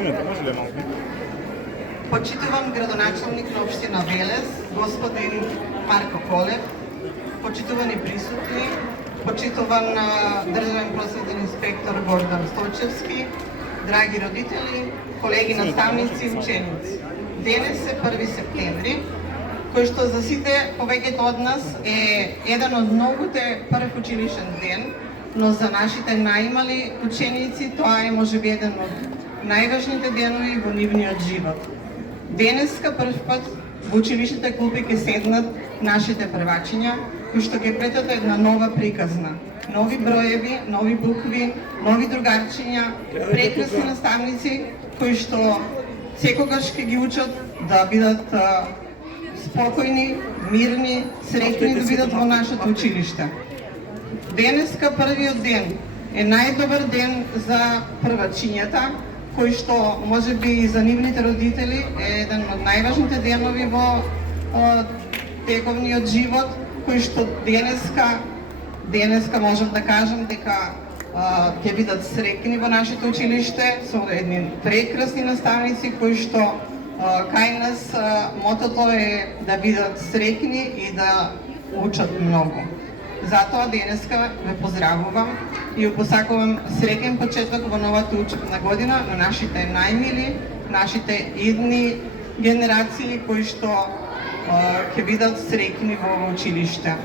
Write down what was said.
Извинете, може ли малко? Почитуван градоначалник на општина Велес, господин Марко Колев, почитувани присутни, почитуван државен просветен инспектор Гордан Стойчевски, драги родители, колеги наставници и ученици. Денес е 1 септември, кој што за сите повеќето од нас е еден од многуте прв училишен ден, но за нашите најмали ученици тоа е можеби еден од најважните денови во нивниот живот. Денеска прв пат во училишните клупи ќе седнат нашите првачиња, кои што ќе претат една нова приказна. Нови броеви, нови букви, нови другарчиња, прекрасни наставници кои што секогаш ќе ги учат да бидат спокојни, мирни, среќни да бидат во нашето училиште. Денеска првиот ден е најдобар ден за првачињата, кој што можеби и за нивните родители е еден од најважните денови во тековниот живот, кој што денеска можам да кажам дека ќе бидат среќни во нашето училиште со едни прекрасни наставници кои што кај нас мотото е да бидат среќни и да учат многу. Затоа денеска ве поздравувам и ви посакувам среќен почеток во новата учебна година на нашите најмили, нашите идни генерации кои што ќе бидат среќни во училиште.